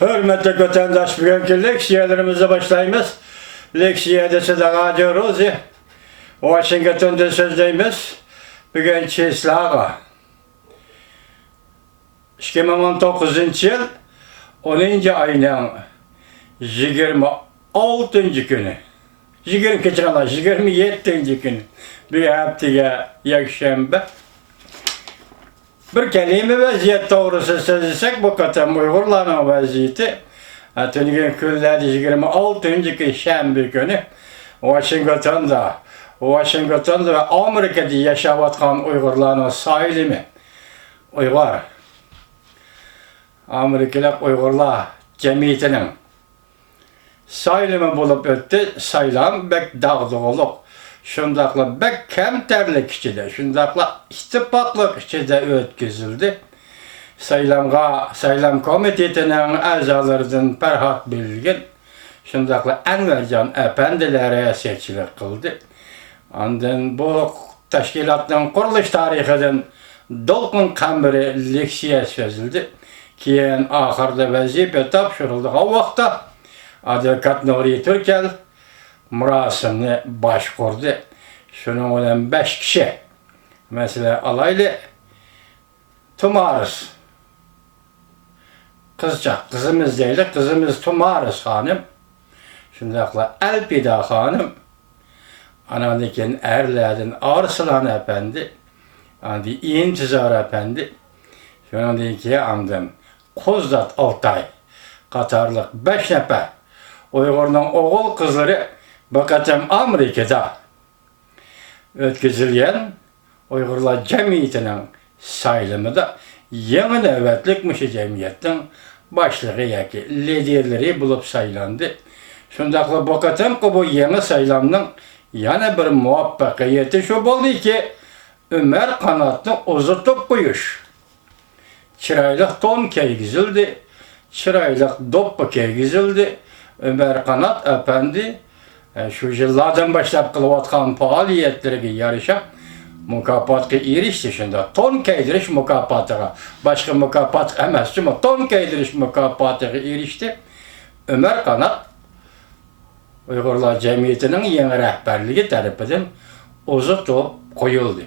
Hürmetli vatandaş, bugünkü leksiyalarımıza başlayımız. Leksiyada size diyoruz. Washington'da sözleyimiz. Bugün Çislağa. 2019 yıl 10. ayının 26. günü. 27. günü. Bir haftaya yakşembe. Bir kelime vaziyet doğrusu sözlesek bu kadar Uygurların vaziyeti. Tüngün küllerde 26. şembe günü Washington'da ve Amerika'da yaşavatkan Uygurların sayılımı Uygur Amerikalı Uygurlar cemiyetinin sayılımı bulup öttü. Sayılan bek dağdığılık. Şundakla bek kemterlik içinde, şundakla istipaklık içinde ötküzüldü. Saylam komitetinin azalarından Perhat Bilgin, şundakla Envercan Efendilere seçilik kıldı. Ondan bu teşkilatın kuruluş tarihinin dolgun kameri leksiye sözüldü. Kiyen ahırda vazife tapşırıldı. O vakti Advokat Nuri Türkel murasimni başkurdu. Şunun bilen 5 kişi. Mesela alaylı Tumarız. Kızımız değil, kızımız Tumarız hanım. Şundakla Elpida hanım. Anadaki erlerden Arslan Efendi. Andi İntizar Efendi. Şunun andım. Kozdat Altay. Katarlık 5 nefer. Uygur'un oğul kızları bakacağım Amerika'da ötküzülgen Uygurlar cemiyetinin sayılımı da yeni nöbetlik cemiyetin başlığı yaki liderleri bulup sayılandı. Şundakla bakacağım ki bu yeni sayılanın yana bir muvaffakiyeti şu oldu ki Ömer kanatını uzutup koyuş. Çıraylık ton keygizildi, çıraylık doppa keygizildi. Ömer Kanat Efendi şu yıllardan başlayıp kılıvatkan faaliyetleri yarışa mükafata erişti şimdi. Ton keydiriş mükafatına. Başka mükafat emez ama ton keydiriş mükafatına erişti. Ömer Kanat Uygurlar Cemiyeti'nin yeni rehberliği tarafından uzutup koyuldu.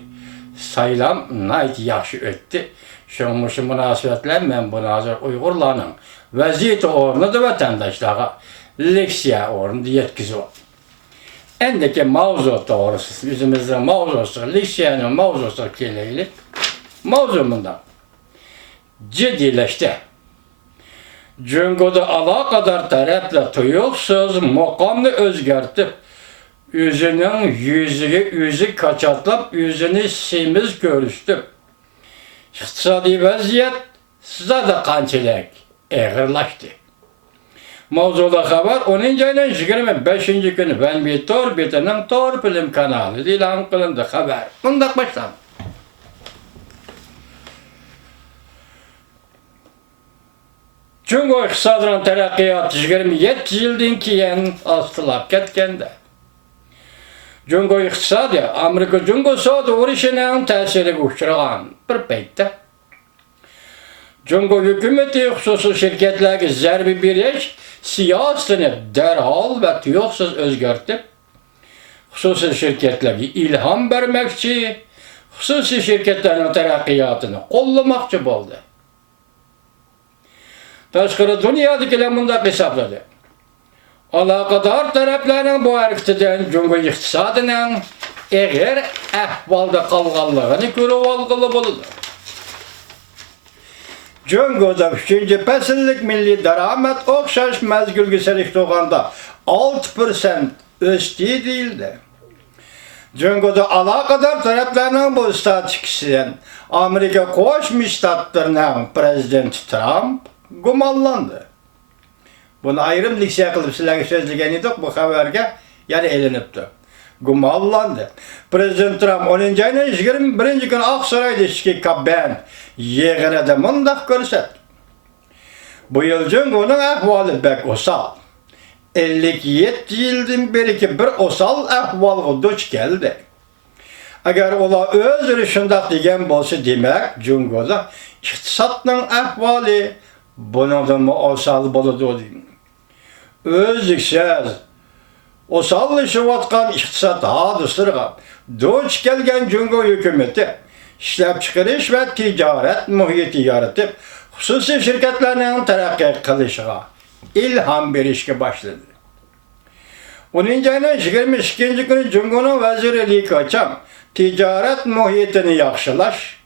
Saylam nayt yaxşı öttü. Şunun münasebetler ben bunu hazır Uygurların vaziyeti ornadı vatandaşlara leksiya ornadı yetkisi var. Endeki mavzu doğrusu, yüzümüzde mavzusu, leksiyanın mavzusu keleyli. Mavzumunda ciddileşti. Cüngoda alakadar tarafla tuyuksuz makamını özgertip, yüzü kaçatlap, yüzünü simiz görüştü. İktisadi vaziyet size de kançılık ağırlaştı. Mavzuda haber 10. ayının 25. günü ben bir Torbi'nin Tor Film kanalı ilan kılındı haber. Bundan başlam. Çünkü iktisadının terakkiyatı 27 yıldan keyin astılap ketkende. Çünkü iktisadi Amerika Cungo Soğudu uğraşının tesiri uçurağın bir peytte. Cungo hükümeti hususi şirketlerge zerbi biriş siyasetini derhal ve tüyoksuz özgürtüp hususi şirketlerge ilham vermekçi, hususi şirketlerin terakkiyatını kollamakçı oldu. Taşkırı dünyadakiler bunda hesapladı. Alakadar tarafların bu hareketinden Cungo iktisadının eğer ahvalda kalganlığını görüp algılı bulunur. Cungo'da 3. pesillik milli daramet okşaş mezgülgüselik doğanda 6% östüğü değildi. Cungo'da alakadar taraflarının bu statüksüden Amerika Koşmuş Ştatlarının Prezident Trump gumallandı. Bunu ayrım liksiye kılıp silahı sözlügen idik bu haberge yani elinipti. Gumallandı. Prezident Trump 10. ayının 21. gün Aksaray'da işki kabben yeğine de mındak görset. Bu yıl Cungo'nun ahvalı bek osal. 57 yıldan beri ki bir osal ahvalı duç geldi. Eğer ola özürü şundak degen bolsa demek Cungo'da iktisatның ahvalı bundan mı osal boludu deyim. Özlüksiz, osallaşıp atkan iqtisat hadislerine duç kelgen Cumhur hükümeti işlep çıkarış ve ticaret muhiti yaratıp hususi şirketlerinin terakki kılışına ilham verişke başladı. Onun ayının 22. günü Cumhur'un veziri Kaçam ticaret muhitini yaxşılaş,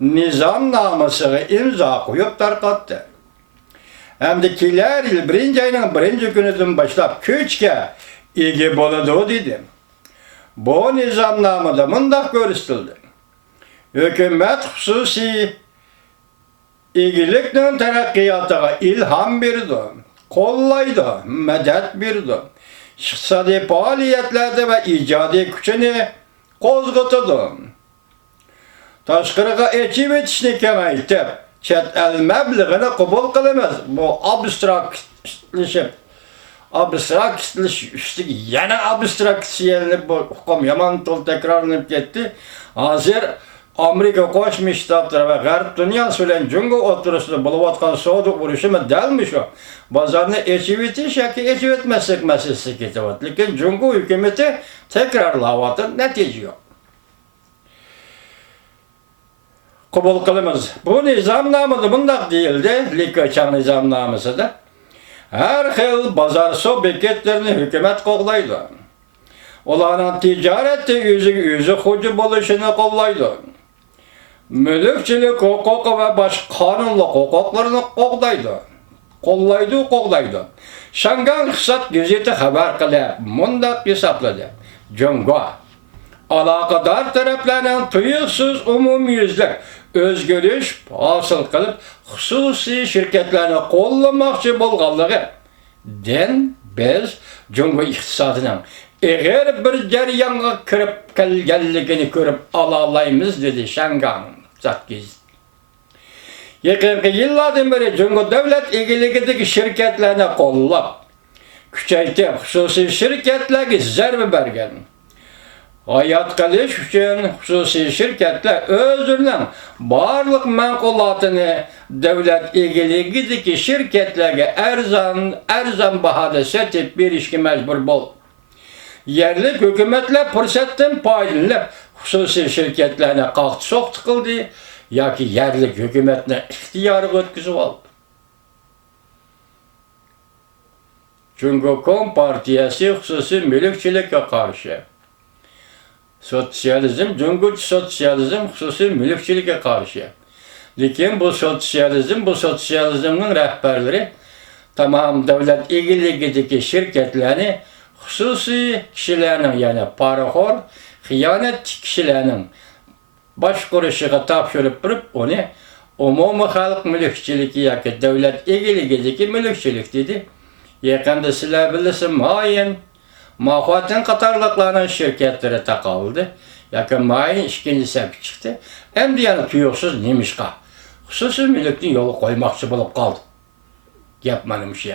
nizamnamasını imza koyup tarqatdı. Hem de kiler il 1. ayının 1. günüdün başlap köçke ilgi boludu dedim. Bu nizamnamada mındak görüstüldü. Hükümet hususi ilgilikten terakkiyatıga ilham berdi, kollaydı, medet berdi. İqtisadi faaliyetlerde ve icadi gücünü kozgutudu. Taşkırıga ekip etişini kemaytip, chet el meblağını kabul kılamaz. Bu abstraktleşip, yana abstraksiyonli bu hukum yaman tol tekrarlanıp gitti. Hazır Amerika Koşmuş Ştatları ve Garip dünyası ile Cumhur oturusunda buluvatkan soğuduk vuruşu mu delmiş o. Bazarını eçiviti şaki eçivetmezsek meselesi kitabat. Lakin Cumhur hükümeti tekrarlavatın netice yok. Kabul kılımız. Bu nizamnamada bundak değildi. Likaçan nizamnaması da. Her yıl bazar so beketlerini hükümet koklaydı. Olanın ticarette yüzü hucu buluşunu kollaydı. Mülkçilik hukuku ve başka kanunlu hukuklarını kollaydı. Şangan Iqtisat Gazeti haber kılı, mundak hesapladı. Cumhur, alakadar taraflarının tuyuksuz umumiyüzlük özgürlüş hasıl kılıp, hususi şirketlerini kollamakçı bolğanlığı den biz Cumhur iqtisadının eğer bir jaryanğa kirip kelgenligini görüp alalayımız dedi Şangan Iqtisat Gazeti. Yakınki yıllardan beri Cumhur devlet ilgiligideki şirketlerine kollap, küçeytip, hususi şirketlerge zerbe bergen. Hayat kalış üçün hususi şirketler özürlen barlık menkulatını devlet ilgiligideki şirketlerge erzan bahada setip bir işki mecbur bol. Yerlik hükümetler fırsattan paylanıp hususi şirketlerine kalktı sok tıkıldı. Ya ki yerlik hükümetine ihtiyarı ötküzü oldu. Çünkü Kompartiyası hususi mülkçiliğe karşı. Sosyalizm, Cumhur sosyalizm hususi mülkçiliğe karşı. Lakin bu sosyalizmin rehberleri tamam devlet ilgiligideki şirketlerini hususi kişilerinin yani parahor, hıyanet kişilerinin baş kuruşuğa tapşırıp durup onu umumi halk mülkçiliki yaki devlet ilgiligideki mülkçilik dedi. Yakında sizler bilirsin mayin, mahuatin katarlıklarının şirketleri takıldı. Yakın mayin işkinci sebep çıktı. Hem de yani tuyuksuz nimişka. Hususi mülkün yolu koymakçı bulup kaldı. Yapmadım şey.